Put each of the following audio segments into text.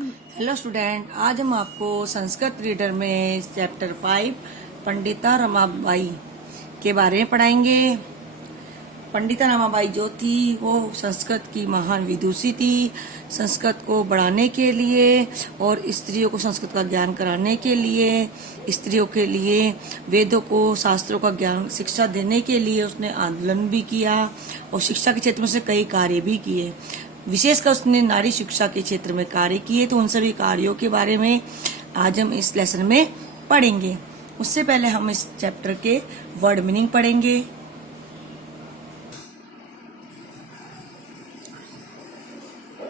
Hello student, आज हम आपको संस्कृत रीडर में चैप्टर 5 पंडिता रमाबाई के बारे में पढ़ाएंगे। पंडिता रमाबाई जो थी वो संस्कृत की महान विदुषी थी। संस्कृत को बढ़ाने के लिए और स्त्रियों को संस्कृत का ज्ञान कराने के लिए, स्त्रियों के लिए वेदों को, शास्त्रों का ज्ञान शिक्षा देने के लिए उसने आंदोलन भी किया और शिक्षा के क्षेत्र में उसने कई कार्य भी किए। विशेषकर उसने नारी शिक्षा के क्षेत्र में कार्य किए। तो उन सभी कार्यों के बारे में आज हम इस लेसन में पढ़ेंगे। उससे पहले हम इस चैप्टर के वर्ड मीनिंग पढ़ेंगे।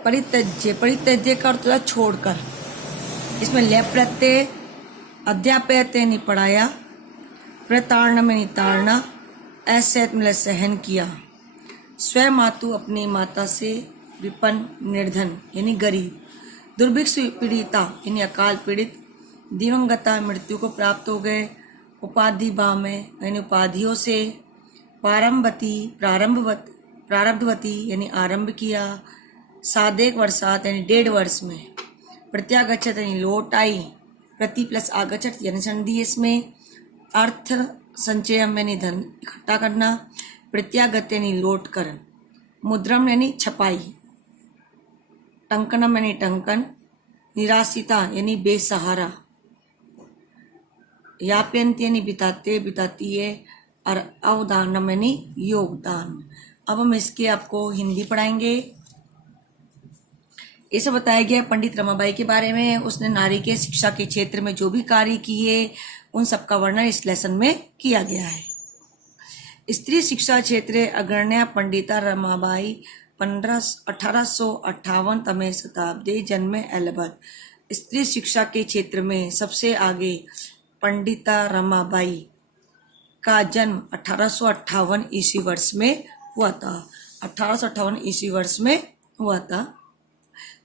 परित्यज्य, परित्यज्य का अर्थ है छोड़कर। इसमें लेप प्रत्यय, अध्यापयते नहीं पढ़ाया, प्रताड़ना में निताड़ना, असहत मतलब सहन किया। स्वयं मातु अपनी माता से, विपन्न निर्धन यानी गरीब, दुर्भिक्ष पीड़िता यानी अकाल पीड़ित, दिवंगता मृत्यु को प्राप्त हो गए, उपाधि भाव में यानी उपाधियों से, प्रारंभवती प्रारब्धवती यानी आरंभ किया, सादेक वर्षात यानी 1.5 वर्ष में, प्रत्यागछत यानी लौट आई, प्रति प्लस आगछत यानी संधि इसमें, अर्थ संचयम यानी धन इकट्ठा करना, प्रत्यागत यानी लौट कर, मुद्रम यानी छपाई, टंकनम यानी टंकन, निराशिता यानी बेसहारा, याप्यंत यानी बिताते बिताती है, और अवदानम यानी योगदान। अब हम इसके आपको हिंदी पढ़ाएंगे। इसे बताया गया पंडित रमाबाई के बारे में। उसने नारी के शिक्षा के क्षेत्र में जो भी कार्य किए उन सबका वर्णन इस लेसन में किया गया है। स्त्री शिक्षा क्षेत्र अग्रण्या पंडिता रमाबाई 1858 तमे शताब्दी जन्मे एलबत। स्त्री शिक्षा के क्षेत्र में सबसे आगे पंडिता रमाबाई का जन्म 1858 ईस्वी वर्ष में हुआ था। 1858 ईस्वी वर्ष में हुआ था।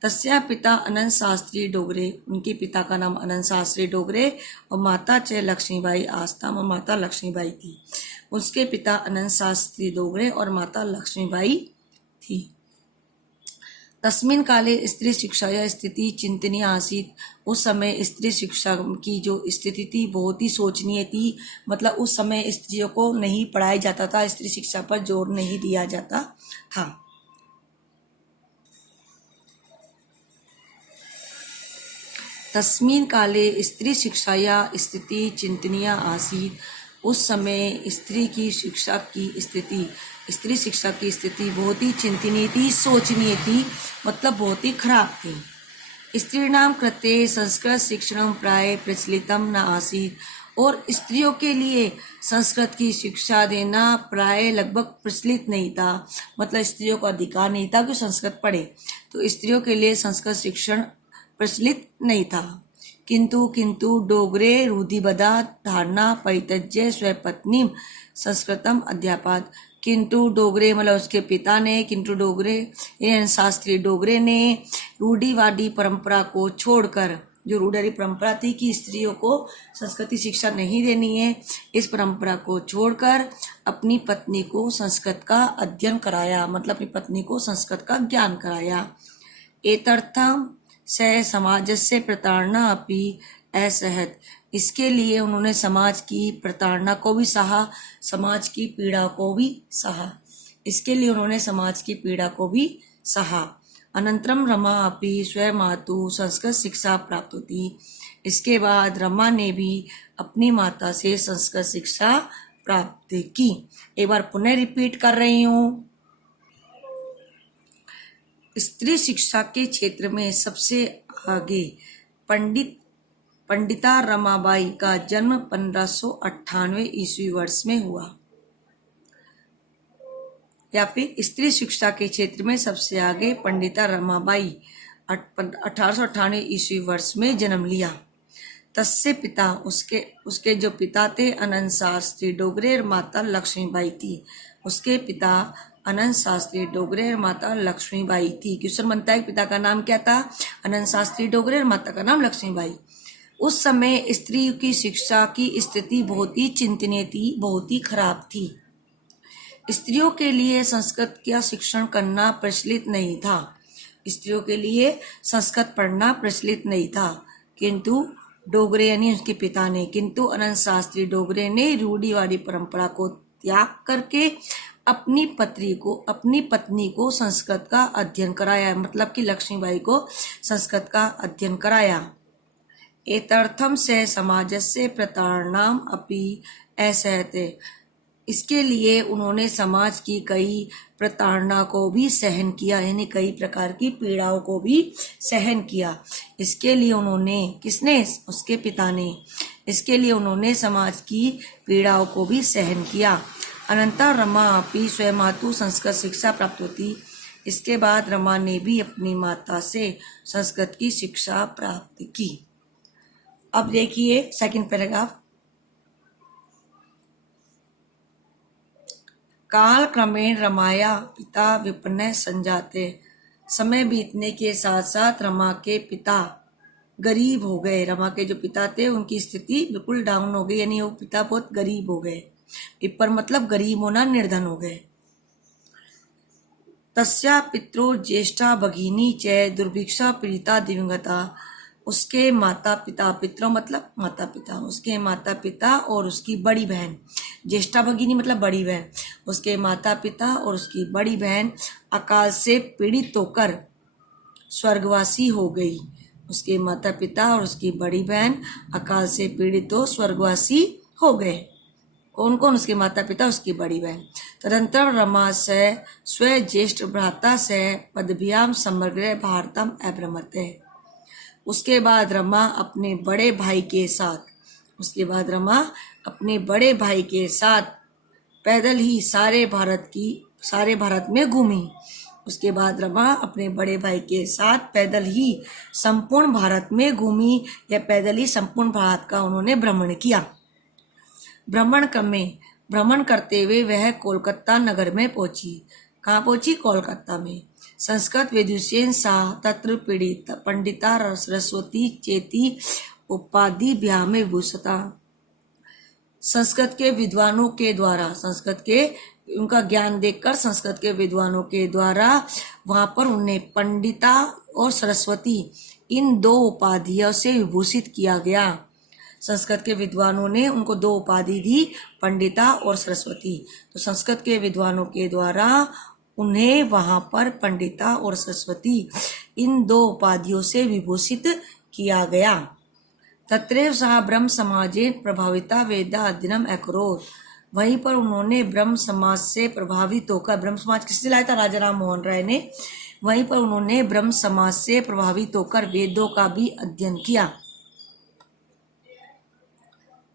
तस्या पिता अनंत शास्त्री डोगरे, उनके पिता का नाम अनंत शास्त्री डोगरे और माता च लक्ष्मीबाई आस्ताम, और माता लक्ष्मीबाई थी। उसके पिता अनंत शास्त्री डोगरे और माता लक्ष्मीबाई थी। तस्मिन काले स्त्री शिक्षा या स्थिति चिंतनीय आसीत। उस समय स्त्री शिक्षा की जो स्थिति थी बहुत ही शोचनीय थी। मतलब उस समय स्त्रियों को नहीं पढ़ाया जाता था, स्त्री शिक्षा पर जोर नहीं दिया जाता था। तस्मिन काले स्त्री शिक्षा या स्थिति चिंतनीय आसीत। उस समय स्त्री की शिक्षा की स्थिति, स्त्री शिक्षा की स्थिति बहुत ही चिंतनीय थी, सोचनीय थी, मतलब बहुत ही खराब थी। स्त्रीणाम कृते संस्कृत शिक्षण प्राय प्रचलितम न आसीत। और स्त्रियों के लिए संस्कृत की शिक्षा देना प्राय लगभग प्रचलित नहीं था। मतलब स्त्रियों को अधिकार नहीं था कि संस्कृत पढ़े, तो स्त्रियों के लिए संस्कृत शिक्षण प्रचलित नहीं था। किंतु डोगरे रूढ़िबद्धा धारणा परित्यज्य स्वपत्नी संस्कृतम अध्यापक। किंतु डोगरे मतलब उसके पिता ने, किंतु डोगरे शास्त्री डोगरे ने रूढ़िवादी परंपरा को छोड़कर, जो रूढ़ी परंपरा थी कि स्त्रियों को संस्कृत शिक्षा नहीं देनी है, इस परंपरा को छोड़कर अपनी पत्नी को संस्कृत का अध्ययन कराया। मतलब अपनी पत्नी को संस्कृत का ज्ञान कराया। एतर्थम से समाजस्य प्रताड़ना अपि असहत। इसके लिए उन्होंने समाज की प्रताड़ना को भी सहा, समाज की पीड़ा को भी सहा। इसके लिए उन्होंने समाज की पीड़ा को भी सहा। अनंतरम रमा अपि स्वयं मातु संस्कृत शिक्षा प्राप्त होती। इसके बाद रमा ने भी अपनी माता से संस्कृत शिक्षा प्राप्त की। एक बार पुनः रिपीट कर रही हूँ। स्त्री शिक्षा के क्षेत्र में सबसे आगे पंडिता रमाबाई का जन्म 1598 ईस्वी वर्ष में हुआ। या फिर स्त्री शिक्षा के क्षेत्र में सबसे आगे पंडिता रमाबाई 1898 ईस्वी वर्ष में जन्म लिया। तस्य पिता, उसके जो पिता थे अनंत शास्त्री डोगरे और माता लक्ष्मीबाई थी। उसके पिता अनंत शास्त्री डोगरे और माता लक्ष्मीबाई थी। क्वेश्चन बनता है पिता का नाम क्या था? अनंत शास्त्री डोगरे और माता का नाम लक्ष्मीबाई। उस समय स्त्री की शिक्षा की स्थिति बहुत ही चिंतनीय थी, बहुत ही खराब थी। स्त्रियों के लिए संस्कृत का शिक्षण करना प्रचलित नहीं था। स्त्रियों के लिए संस्कृत पढ़ना प्रचलित नहीं था, किंतु डोगरे यानी उसके पिता ने, किंतु अनंत शास्त्री डोगरे ने रूढ़िवादी परंपरा को त्याग करके अपनी पत्नी को संस्कृत का अध्ययन कराया, मतलब कि लक्ष्मीबाई को संस्कृत का अध्ययन कराया। एतर्थम से समाजस्य प्रताड़नाम अपि असहते, इसके लिए उन्होंने समाज की कई प्रताड़ना को भी सहन किया, यानी कई प्रकार की पीड़ाओं को भी सहन किया। इसके लिए उन्होंने, किसने? उसके पिता ने। इसके लिए उन्होंने समाज की पीड़ाओं को भी सहन किया। अनंतर रमा अपि स्वयमातु संस्कृत शिक्षा प्राप्त होती, इसके बाद रमा ने भी अपनी माता से संस्कृत की शिक्षा प्राप्त की। अब देखिए सेकंड पैराग्राफ। काल क्रमेण रमाया पिता विपन्न संजाते, समय बीतने के साथ साथ रमा के पिता गरीब हो गए। रमा के जो पिता थे उनकी स्थिति बिल्कुल डाउन हो गई, यानी वो पिता बहुत गरीब हो गए। विपर मतलब गरीब होना, निर्धन हो गए। तस्या पित्रो ज्येष्ठा भगिनी च दुर्भिक्षा पीड़िता दिवंगता, उसके माता पिता, पितरों मतलब माता पिता, उसके माता पिता और उसकी बड़ी बहन, ज्येष्ठा भगिनी मतलब बड़ी बहन, उसके माता पिता और उसकी बड़ी बहन अकाल से पीड़ित होकर स्वर्गवासी हो गई। उसके माता पिता और उसकी बड़ी बहन अकाल से पीड़ित हो स्वर्गवासी हो गए। कौन कौन? उसके माता पिता, उसकी बड़ी बहन। तदंतर रमा से स्व ज्येष्ठ भ्राता से पदभ्याम समग्र भारतम अभ्रमते, उसके बाद रमा अपने बड़े भाई के साथ, पैदल ही सारे भारत में घूमी। उसके बाद रमा अपने बड़े भाई के साथ पैदल ही संपूर्ण भारत में घूमी, या पैदल ही संपूर्ण भारत का उन्होंने भ्रमण किया। भ्रमण करते हुए वह कोलकाता नगर में पहुंची। कहाँ पहुंची? कोलकाता में। संस्कृत विदुषेन सा तत्र पंडिता सरस्वती चेती उपाधि भ्याम विभूषता, संस्कृत के विद्वानों के द्वारा, उनका ज्ञान देखकर संस्कृत के विद्वानों के द्वारा वहां पर उन्हें पंडिता और सरस्वती इन दो उपाधियों से विभूषित किया गया। संस्कृत के विद्वानों ने उनको दो उपाधि दी, पंडिता और सरस्वती। तो संस्कृत के विद्वानों के द्वारा उन्हें वहां पर पंडिता और सरस्वती इन दो उपाधियों से विभूषित किया गया। तत्रैव सह ब्रह्म समाजे प्रभाविता वेदा अध्ययनम अकरोत्, वहीं पर उन्होंने ब्रह्म समाज से प्रभावित होकर, ब्रह्म समाज किसने लाया था? राजा राम मोहन राय ने। वहीं पर उन्होंने ब्रह्म समाज से प्रभावित होकर वेदों का भी अध्ययन किया।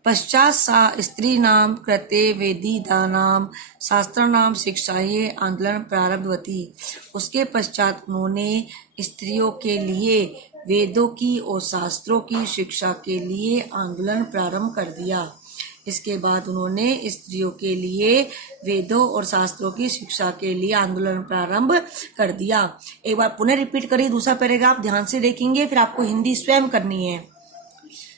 पश्चात सा स्त्रीणां कृते वेदिदानां शास्त्राणां शिक्षायै आंदोलन प्रारब्धवती, उसके पश्चात उन्होंने स्त्रियों के लिए वेदों की और शास्त्रों की शिक्षा के लिए आंदोलन प्रारंभ कर दिया। इसके बाद उन्होंने स्त्रियों के लिए वेदों और शास्त्रों की शिक्षा के लिए आंदोलन प्रारंभ कर दिया। एक बार पुनः रिपीट करिए दूसरा पैराग्राफ, ध्यान से देखेंगे, फिर आपको हिंदी स्वयं करनी है।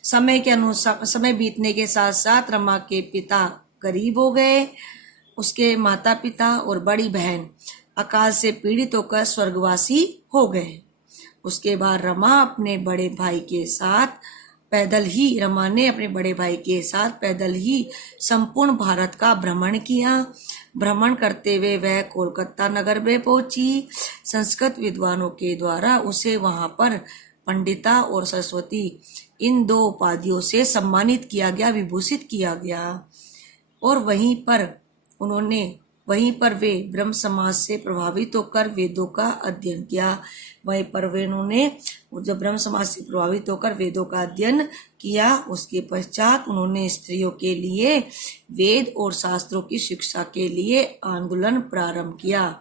समय के अनुसार, समय बीतने के साथ साथ रमा के पिता गरीब हो गए। उसके माता पिता और बड़ी बहन अकाल से पीड़ित होकर स्वर्गवासी हो गए। उसके बाद रमा ने अपने बड़े भाई के साथ पैदल ही संपूर्ण भारत का भ्रमण किया। भ्रमण करते हुए वह कोलकाता नगर में पहुंची। संस्कृत विद्वानों के द्वारा उसे वहां पर पंडिता और सरस्वती इन दो उपाधियों से सम्मानित किया गया, विभूषित किया गया। और वहीं पर वे ब्रह्म समाज से प्रभावित होकर वेदों का अध्ययन किया। जब ब्रह्म समाज से प्रभावित होकर वेदों का अध्ययन किया, उसके पश्चात उन्होंने स्त्रियों के लिए वेद और शास्त्रों की शिक्षा के लिए आंदोलन प्रारंभ किया।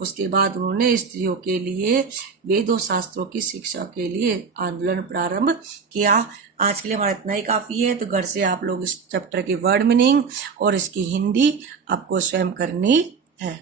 उसके बाद उन्होंने स्त्रियों के लिए वेद और शास्त्रों की शिक्षा के लिए आंदोलन प्रारंभ किया। आज के लिए हमारा इतना ही काफ़ी है। तो घर से आप लोग इस चैप्टर के वर्ड मीनिंग और इसकी हिंदी आपको स्वयं करनी है।